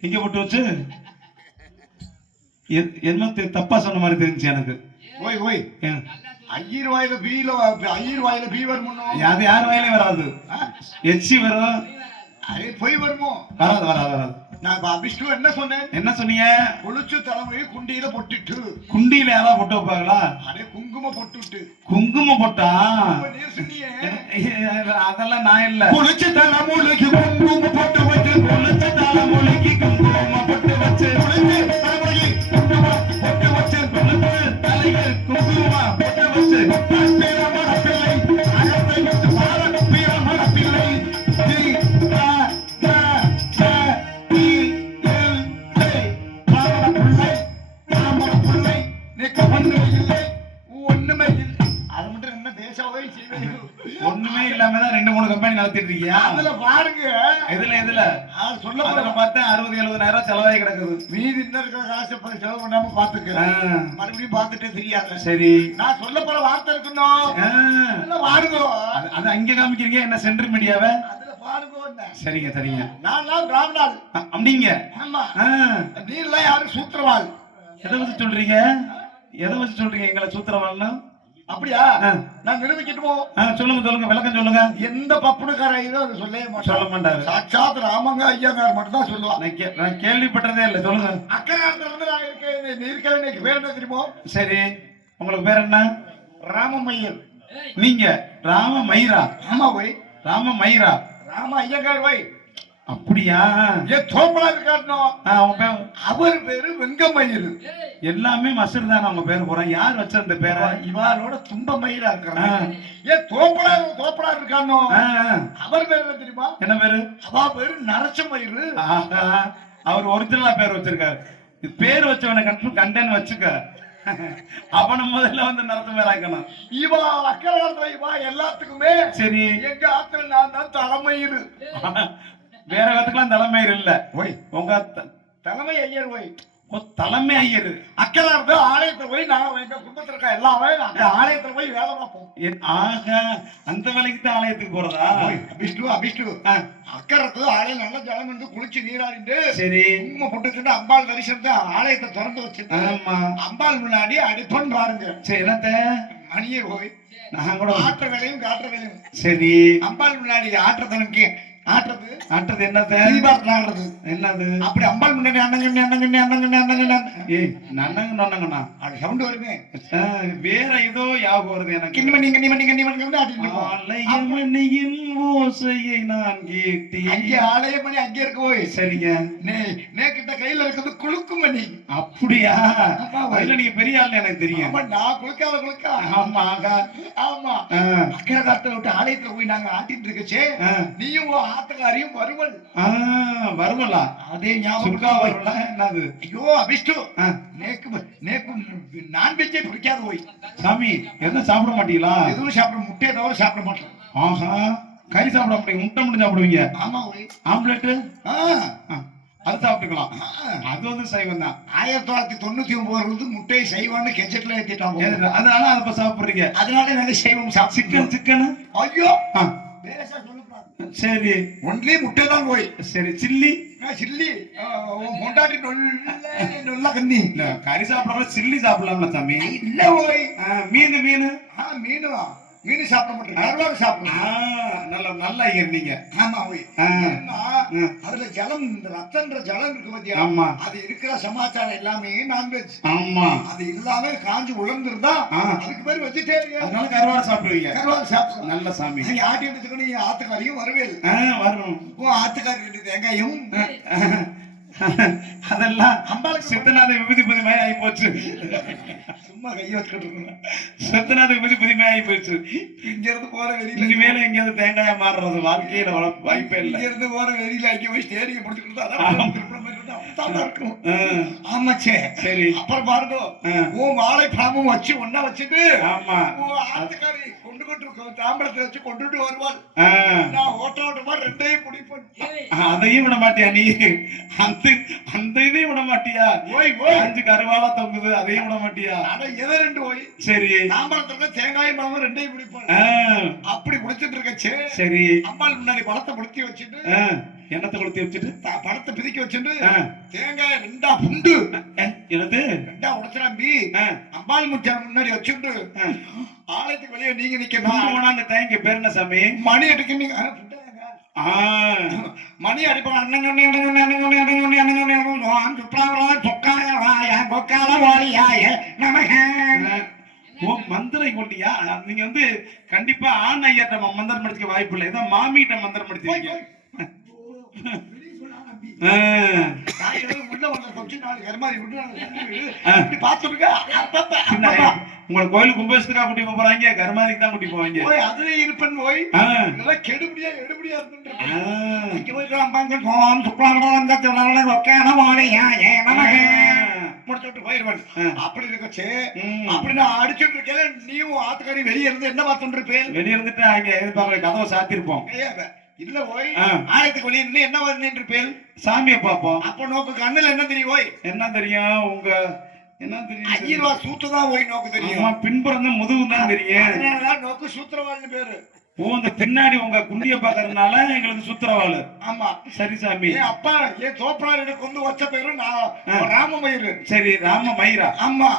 எங்க போட்டு வச்சு? என்ன தப்பா சொன்ன மாதிரி தெரிஞ்சு எனக்கு. ஓய் ஓய். ஐயர் வாயில பீல ஐயர் வாயில பீ வரும் அது யார் வாயிலே வராது. எச்சி வரும். அது பொய் வருமோ? வராது வராது வராது. நான் விஷ்ணு என்ன சொன்னேன்? என்ன சொன்னீங்க? குளிச்சு தலைமுறை குண்டியில பொட்டுட்டு. குண்டியில யாராவது பொட்டு வைப்பாங்களா? அதே குங்குமம் பொட்டுட்டு. குங்குமம் பொட்டா? சொன்னீங்க அதெல்லாம் நான் இல்ல. குளிச்சு தலை குங்கும இல்லாம தான் ரெண்டு மூணு கம்பெனி நடத்திட்டு இருக்கியா? அதுல பாருங்க. எதுல அது சொல்ல போற பார்த்தேன் அறுபது எழுபதாயிரம் செலவாகி கிடக்குது. மீதி இன்னும் இருக்கிற காசை செலவு பண்ணாம பாத்துக்க. மறுபடியும் பார்த்துட்டே தெரியாத. சரி. நான் சொல்ல போற வார்த்தை இருக்கணும் பாருங்க. அது- அங்க காமிக்கிறீங்க என்ன சென்ட்ரு மீடியாவை. சரிங்க சரிங்க. நான் தான் பிராமணால் அப்படிங்க. ஆமா. நீ எல்லாம் யாரும் சூத்திரவாள். எதை வச்சு சொல்றீங்க? எதை வச்சு சொல்றீங்க எங்களை சூத்திரவாள்னா? அப்படியா? நான் நிரூபிக்கட்டுமோ? சொல்லுங்க சொல்லுங்க விளக்கம் சொல்லுங்க. எந்த பப்புனுக்காரையும் அது சொல்லவே சொல்ல மாட்டான் மாட்டாரு. சாட்சாத் ராமங்க ஐயங்கார் மட்டும் தான் சொல்லுவான் நான் கேள்விப்பட்டதே இல்லை சொல்லுங்க. அக்கறாரத்துல இருந்து நான் இருக்கேன் இருக்க இன்னைக்கு பேர் என்ன தெரியுமோ? சரி உங்களுக்கு பேர் என்ன? ராமமையர். நீங்க ராம மயிரா ஆமா போய். ராம மயிரா ராம ஐயங்கார் போய். அப்படியா? ஏன் தோப்பலா இருக்காட்டணும் அவர் பேரு வெங்கமயிர் எல்லாமே மசூர் தான் அவங்க பேர் போறேன். யார் வச்ச அந்த பேரை? இவாளோட தும்ப மயிரா இருக்கிறான் ஏன் தோப்பலா தோப்பலா இருக்கானோ. அவர் பேர் என்ன தெரியுமா? என்ன பேரு? அவா பேரு நரச்ச மயிறு ஆஹா, அவர் ஒரிஜினலா பேர் வச்சிருக்காரு. பேர் வச்சவனை கண்டு கண்டேன்னு வச்சுக்க. அவனை முதல்ல வந்து நடத்த மேலாக்கணும் இவா அக்கறை இவா எல்லாத்துக்குமே சரி. எங்க ஆத்துல நான் தான் தலைமயிறு. வேற இடத்துக்குலாம் தலைமையர் இல்ல. ஓய். உங்க தலைமை ஐயர் உங்க தலைமை ஐயர் அக்கறை இருந்து ஆலயத்துல போய் நான் எங்க குடும்பத்துல இருக்க எல்லாமே அந்த ஆலயத்துல போய் வேலை பார்ப்போம். ஆஹா அந்த வேலைக்கு தான் ஆலயத்துக்கு போறதா? ஓய், அபிஷ்டு அபிஷ்டு. அக்கறத்துல ஆலயம் நல்ல ஜலம் வந்து குளிச்சு நீராடிட்டு சரி. குங்குமம் போட்டுக்கிட்டு அம்பாள் தரிசனத்தை ஆலயத்தை திறந்து வச்சுட்டு ஆமா. அம்பாள் முன்னாடி அடிப்பன் பாருங்க. சரி என்னத்த? மணியை போய் நான் கூட ஆற்ற வேலையும் காட்டுற வேலையும். சரி. அம்பாள் முன்னாடி ஆற்றதனுக்கு ஆட்டுறது? என்னத்த தீபாரத்தில் ஆடுறது என்னது? அப்படி அம்பாள் முன்னாடி அண்ணங்கண்ணி அண்ணங்கண்ணி அண்ணங்கண்ணி அண்ணங்கண்ணி ஏய் நன்னங்க நன்னங்கண்ணா அது சவுண்ட் வருமே. வேற ஏதோ வருது எனக்கு. ஆட்டிட்டு இருக்கோம். ஆலயமணியின் ஓசையை நான் அங்கே கேட்டேன் ஆலய மணி அங்கே இருக்கு போய் சரிங்க. நே நேக்கிட்ட கையில இருக்கிறது குளுக்கு மணி. அப்படியா? ஆமா, அதுல நீங்க பெரிய ஆள் எனக்கு தெரியும். ஆமா நான் குளுக்காத குளுக்கா ஆமா. ஆமா. ஆ, அக்கறை காலத்துல விட்டு ஆலயத்துல போய் நாங்க ஆட்டிட்டு இருக்கச்சே. நீயும் உன் ஆத்துக்காரியும் வருவல் வருவலா? அதே ஞாபகம் வருவலா? என்னது? ஐயோ அபிஷ்டு. நேக்கு நேக்கு நான்வெஜ்ஜே பிடிக்காது போய். சாமி எதுவும் சாப்பிட மாட்டீங்களா? எதுவும் சாப்பிட முட்டையை தவிர சாப்பிட மாட்டோம். ஆஹா கறி சாப்பிட மாட்டீங்க முட்டை மட்டும் சாப்பிடுவீங்க? ஆமா போய். ஆம்லெட் ஆ. அது சாப்பிட்டுக்கலாம். அது வந்து சைவம் தான் ஆயிரத்தி தொள்ளாயிரத்தி தொண்ணூத்தி இருந்து முட்டையை செய்வான்னு கெச்சட்ல ஏத்திட்டாங்க. அதனால அதை சாப்பிடுறீங்க. அதனால நாங்க செய்வோம் சிக்கன் சிக்கன்? ஐயோ! சொல்லக்கூடாது சரி ஒன்லி முட்டை தான் போய். சரி சில்லி. சில்லி. கொண்டாடி நொல்ல கண்ணி. இல்ல கறி சாப்பிடறோம் சில்லி சாப்பிடலாம்ல சாமி. இல்ல போய் மீன் மீன். ஆ மீனு சாப்பிட மாட்டேன் கருவாடு ஆ, சாப்பிடுவேன் நல்ல நல்ல ஐயர் நீங்க. ஆமா போய். அதுல ஜலம் இந்த ரத்தன்ற ஜலம் இருக்கு பாத்தியா? ஆமா. அது இருக்கிற சமாச்சாரம் எல்லாமே நான்வெஜ். ஆமா. அது இல்லாம காஞ்சி உழந்திருந்தா. அதுக்கு பேர் வெஜிடேரியன். அதனால கருவாடு சாப்பிடுவீங்க. கருவாடு சாப்பிடுவேன் நல்ல சாமி. நீ ஆட்டி எடுத்துக்கணும் நீ ஆத்துக்காரியும் வருவேல் ஆ, வரும். உன் ஆத்துக்காரி தேங்காயும். அதெல்லாம் அம்பாளுக்கு சித்தநாத விபூதி புதிமை ஆகி போச்சு. சும்மா கையை வச்சுக்கிட்டு இருக்கணும் சித்தநாத விபூதி புதிமை ஆகி போச்சு இங்க இருந்து போற வெளியில இனிமேல எங்கேயாவது மாறுறது வாழ்க்கையில வாய்ப்பே இல்லை. இருந்து போற வெளியில அங்கே போய் ஸ்டேரியம் பிடிச்சிக்கிட்டு அதான் ஆமாச்சே. சரி. அப்புறம் பாருங்க உன் வாழைப்பழமும் வச்சு ஒன்னா வச்சுட்டு ஆமா. உன் ஆத்துக்காரி கொண்டு கொண்டு தாம்பளத்தை வச்சு கொண்டுட்டு வருவாள். நான் ஓட்ட ஓட்டமா ரெண்டையும் பிடிப்பேன் அதையும் விட மாட்டியா நீ? அந்த அந்த இதையும் விட மாட்டியா? ஓய் ஓய். அஞ்சு கருவாலா தொங்குது அதையும் விட மாட்டியா? ஆனா எதை ரெண்டு ஓய்? சரி. தாம்பளத்துல தேங்காய் பழமும் ரெண்டையும் பிடிப்பேன் அப்படி பிடிச்சிட்டு இருக்கச்சே. சரி. அம்மாள் முன்னாடி பழத்தை பிடிச்சி வச்சுட்டு எண்ணத்தை கொளுத்தி வச்சுட்டு? த- பழத்தை பிதிக்கி வச்சுட்டு. தேங்காய் ரெண்டா புண்டு. என்னது? ரெண்டா உடச்சிராம்பி அஹ், அம்பாள் முச்சான் முன்னாடி வச்சுட்டு. ஆலயத்துக்கு வெளியே நீங்க நிக்கணும். கொண்டாந்து தேங்க பேர் என்ன சாமி? மணி அடிக்க நீங்க. மணி அண்ணன் சொன்னி அண்ணன் சொன்னி அண்ணன் சொன்னி ஆம் சுற்றாவளா சொக்காய வாய கொக்கால வாலியாய நமக. ஓ மந்திரம் கொண்டியா? நீங்க வந்து கண்டிப்பா ஆண் ஐயாட்ட ம- மந்திரம் படிக்க வாய்ப்பு இல்லை. ஏதோ மாமிகிட்ட மந்திரம் படிச்சிருக்கீங்க. கொச்சு நாலு கருமாதி விட்டு பார்த்துருக்க. உங்களை கோயில் கும்பேசத்துக்கா கூட்டி போறாங்க கருமாதிக்கு தான் கூட்டி போவாங்க. போய் அதுல இருப்பேன் போய் இதெல்லாம் கெடுபடியா எடுபடியா இருந்துட்டு போய் காம்பாங்க கோம் சுக்லாவடம் கத்தவள கொக்கால வாலியாய நமக. முடிச்சுட்டு போயிருவேன் ஆ. அப்படி இருக்கச்சே. அப்படி நான் அடிச்சுட்டு இருக்கேன். நீயும் ஆத்துக்காரி வெளியே இருந்து என்ன பார்த்துட்டு இருப்பேன்? வெளிய இருந்துட்டு அங்க எதிர்பார்க்கல கதவை சாத்திருப்போம். இல்ல போய். ஆலயத்துக்கு வெளியே இருந்து என்ன வந்து இருப்பேன் சாமியை பார்ப்போம். அப்ப நோக்கு கண்ணுல என்ன தெரியும் போய்? என்ன தெரியும்? உங்க என்ன தெரியும்? ஐயர்வா சூத்து தான் போய் நோக்கு தெரியும். பின்புறம் தான் முதுகு தான் தெரியும். அதனாலதான் நோக்கு சூத்திரவாள்னு பேரு. ஓ இந்த பின்னாடி உங்க குண்டிய பாக்குறதுனால எங்களுக்கு சுத்துறவாளு ஆமா. சரி சாமி. அப்பா தோப்பனார் எனக்கு வந்து வச்ச பேரு நான் ராம மயிறு சரி ராம மயிரா? ஆமா.